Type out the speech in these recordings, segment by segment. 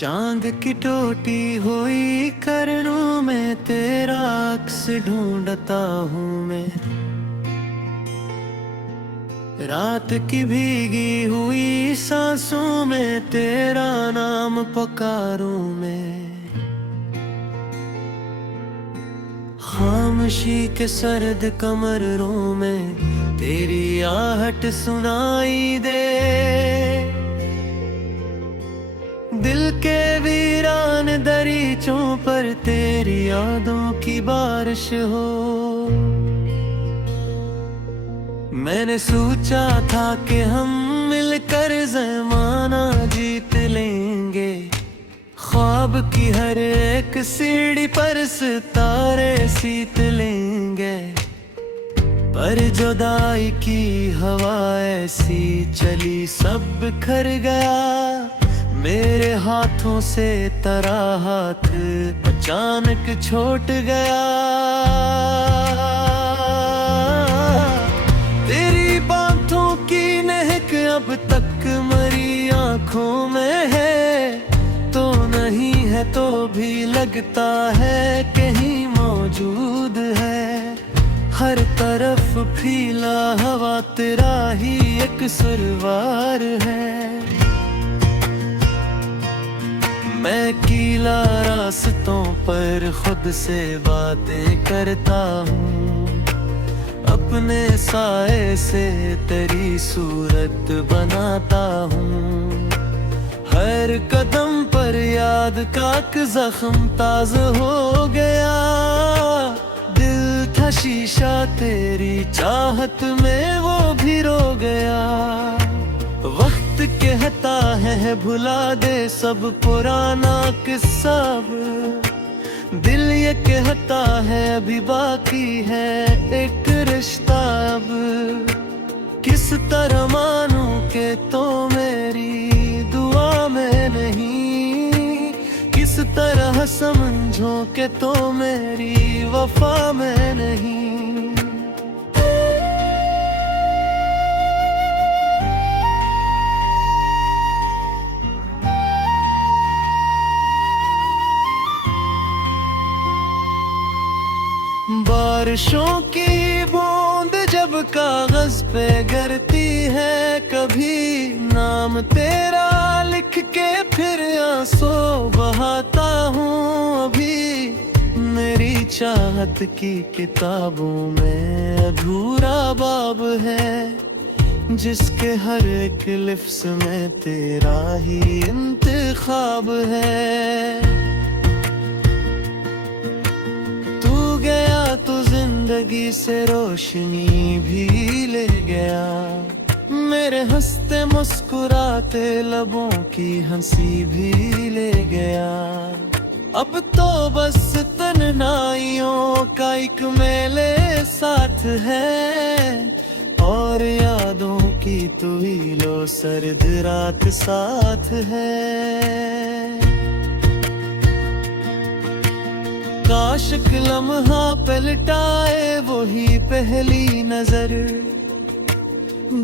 चांद की टोटी हुई करनों में तेरा अक्स ढूंढता हूँ मैं। रात की भीगी हुई सांसों में तेरा नाम पुकारूं मैं। खामोशी के सर्द कमरों में तेरी आहट सुनाई दे। दिल के वीरान दरीचों पर तेरी यादों की बारिश हो। मैंने सोचा था कि हम मिलकर ज़माना जीत लेंगे। ख्वाब की हर एक सीढ़ी पर सितारे सीत लेंगे। पर जुदाई की हवा ऐसी चली सब बिखर गया। मेरे हाथों से तेरा हाथ अचानक छूट गया। तेरी बातों की महक अब तक मरी आंखों में है। तो नहीं है तो भी लगता है कहीं मौजूद है। हर तरफ फीला हवा तेरा ही एक सुरवार है। मैं कीला रास्तों पर खुद से बातें करता हूँ। अपने साए से तेरी सूरत बनाता हूँ। हर कदम पर याद का जख्म ताज़ा हो गया। दिल था शीशा तेरी चाहत में वो भी रो गया। वक्त कहता है भुला दे सब पुराना किस्सा। दिल ये कहता है अभी बाकी है एक रिश्ता। अब किस तरह मानूं के तो मेरी दुआ में नहीं। किस तरह समझूं के तो मेरी वफा में नहीं। बारिशों की बूंद जब कागज पे गिरती है। कभी नाम तेरा लिख के फिर आंसू बहाता हूँ। अभी मेरी चाहत की किताबों में अधूरा बाब है। जिसके हर एक लिफ्ज़ में तेरा ही इंतखाब है। तो जिंदगी से रोशनी भी ले गया। मेरे हंसते मुस्कुराते लबों की हंसी भी ले गया। अब तो बस तन्हाइयों का एक मेले साथ है। और यादों की तू ही लो सर्द रात साथ है। काश एक लम्हा पलटाए वही पहली नजर।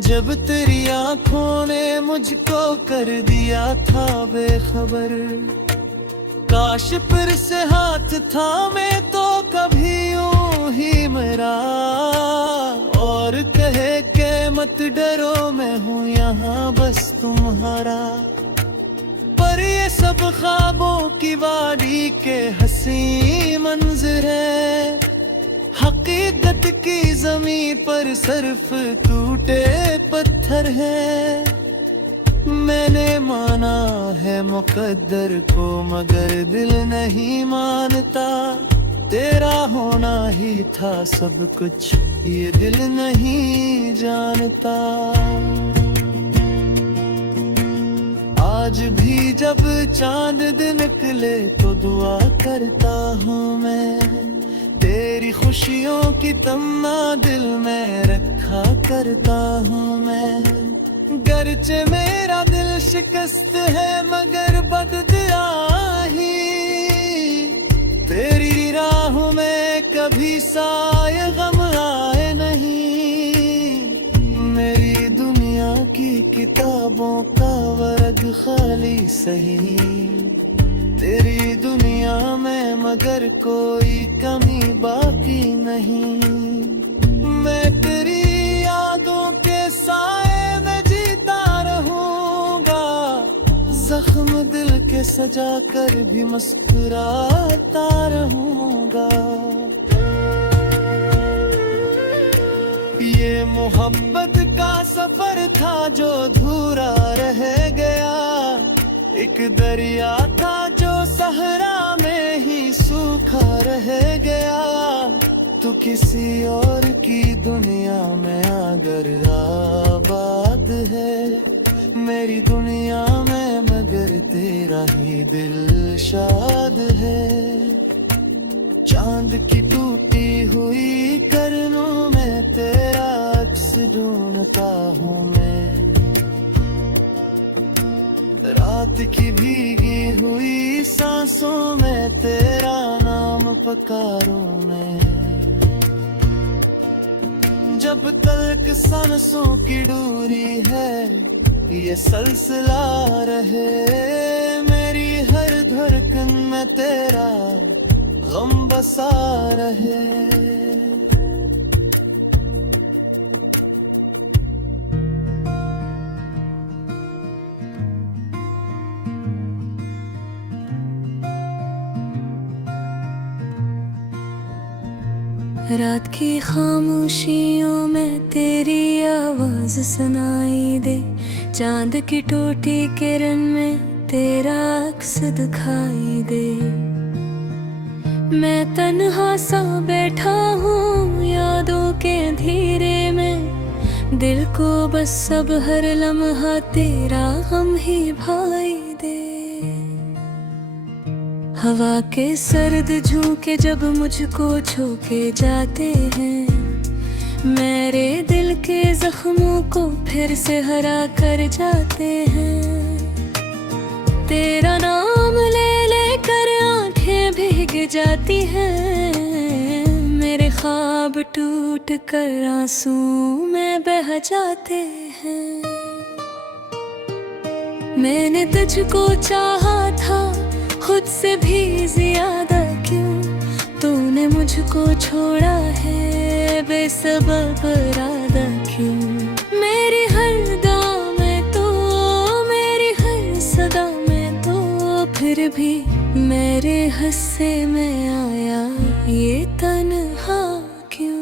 जब तेरी आंखों ने मुझको कर दिया था बेखबर। काश फिर से हाथ थामे तो कभी यूं ही मेरा। और कहे के मत डरो मैं हूँ यहाँ बस तुम्हारा। पर ये सब ख्वाबों की वादी के हंसी मंजर है। हकीकत की ज़मीं पर सिर्फ टूटे पत्थर है। मैंने माना है मुकद्दर को मगर दिल नहीं मानता। तेरा होना ही था सब कुछ ये दिल नहीं जानता। आज भी जब चांद दिन निकले तो दुआ करता हूँ मैं। तेरी खुशियों की तमन्ना दिल में रखा करता हूँ मैं। गरचे मेरा दिल शिकस्त है मगर बददिया ही। तेरी राहों में कभी साए गम आए नहीं। मेरी दुनिया की किताबों का वर्ग खाली सही। तेरी दुनिया में मगर कोई कमी बाकी नहीं। मैं तेरी यादों के साए में जीता रहूंगा, जख्म दिल के सजा कर भी मुस्कुराता रहूंगा। ये मोहब्बत का सफर था जो अधूरा रह गया, एक दरिया था जो सहरा में ही सूखा रह गया। तू किसी और की दुनिया में अगर आबाद है, मेरी दुनिया में मगर तेरा ही दिल शाद है। चांद की टूटी हुई करनों में तेरा अक्स ढूंढता हूँ मैं, रात की भीगी हुई सांसों में तेरा नाम पुकारूं मैं। जब तक सांसों की दूरी है ये सिलसिला रहे, मेरी हर धड़कन में तेरा गम बसा रहे। रात की खामोशियों में तेरी आवाज सुनाई दे, चांद की टूटी किरण में तेरा अक्स दिखाई दे। मैं तन्हा सा बैठा हूँ यादों के अंधेरे में, दिल को बस अब हर लम्हा तेरा हम ही भाई दे। हवा के सर्द झोंके जब मुझको छूके जाते हैं, मेरे दिल के जख्मों को फिर से हरा कर जाते हैं। तेरा नाम ले लेकर आंखें भीग जाती हैं, मेरे ख्वाब टूट कर आंसू में बह जाते हैं। मैंने तुझको चाहा था खुद से भी ज्यादा, क्यों तूने मुझको छोड़ा है बेसबब इरादा क्यों। मेरी हर दा में तो, मेरी हर सदा में तो, फिर भी मेरे हिस्से में आया ये तन्हा क्यों।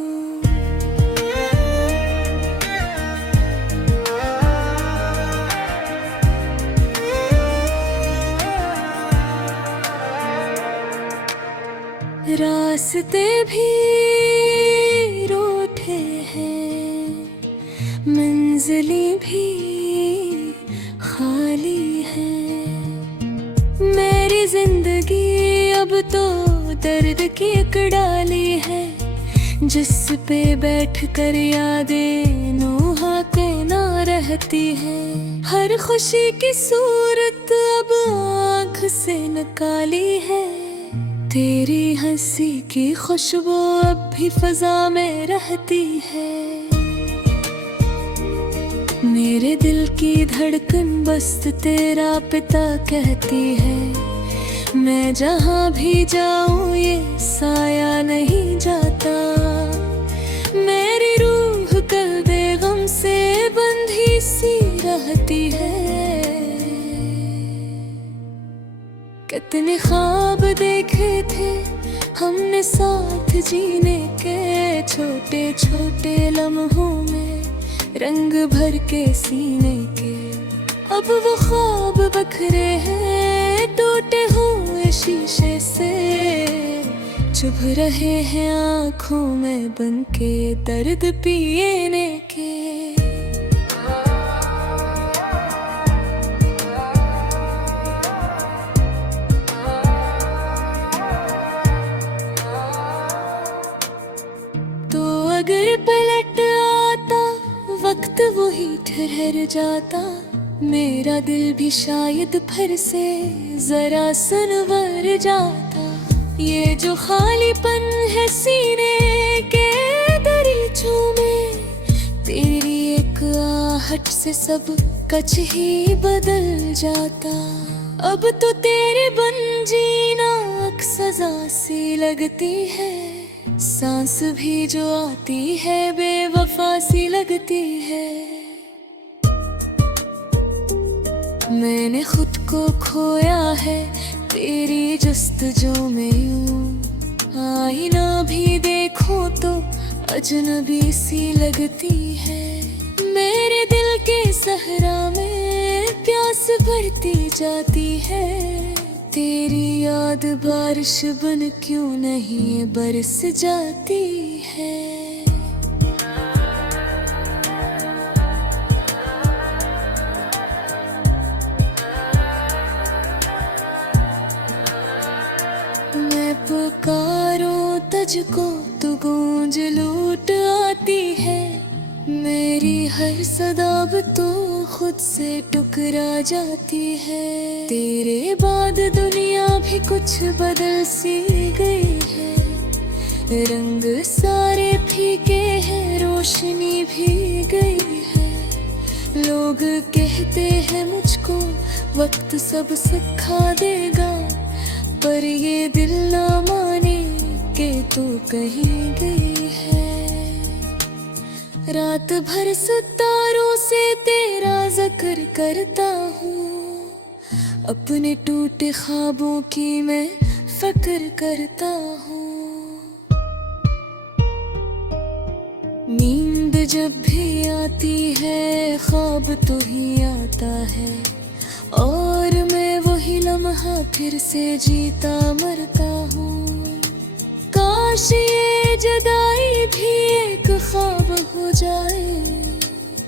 रास्ते भी रूठे हैं, मंजिलें भी खाली है। मेरी जिंदगी अब तो दर्द की एक डाली है, जिस पे बैठ कर यादें नोहा के ना रहती है। हर खुशी की सूरत अब आँख से निकाली है, तेरी हंसी की खुशबू अब भी फजा में रहती है। मेरे दिल की धड़कन बस तेरा पिता कहती है, मैं जहाँ भी जाऊँ ये साया नहीं जाता। मेरी रूह कल्बे गम से बंधी सी रहती है। कितने ख्वाब देखे थे हमने साथ जीने के, छोटे छोटे लम्हों में रंग भर के सीने के। अब वो ख्वाब बखरे हैं टूटे हुए शीशे से, चुभ रहे हैं आँखों में बनके दर्द पीने के। अगर पलट आता वक्त वही ठहर जाता, मेरा दिल भी शायद फिर से जरा संवर जाता। ये जो खालीपन है सीने के दरीचों में, तेरी एक आहट से सब कुछ ही बदल जाता। अब तो तेरे बन जीना एक सजा सी लगती है, सांस भी जो आती है बेवफा सी लगती है। मैंने खुद को खोया है तेरी जस्तजू में यूं, आईना भी देखो तो अजनबी सी लगती है। मेरे दिल के सहरा में प्यास बढ़ती जाती है, तेरी याद बारिश बन क्यों नहीं बरस जाती है। मैं पुकारूं तुझको तो गूंज लूट आती है, मेरी हर सदा अब तो खुद से टुकरा जाती है। तेरे बाद दुनिया भी कुछ बदल सी गई है, रंग सारे फीके हैं, रोशनी भी गई है। लोग कहते हैं मुझको वक्त सब सिखा देगा, पर ये दिल ना माने के तू कहीं गई है। रात भर सितारों से तेरा जिक्र करता हूँ, अपने टूटे ख्वाबों की मैं फिक्र करता हूँ। नींद जब भी आती है ख्वाब तो ही आता है, और मैं वही लम्हा फिर से जीता मरता हूँ। काश ये जुदाई भी एक ख्वाब हो जाए,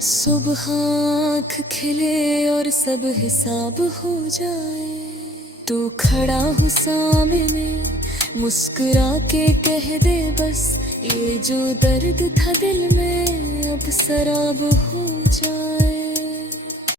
सुबह आँख खिले और सब हिसाब हो जाए। तू खड़ा हो सामने मुस्कुरा के कह दे बस, ये जो दर्द था दिल में अब सराब हो जाए।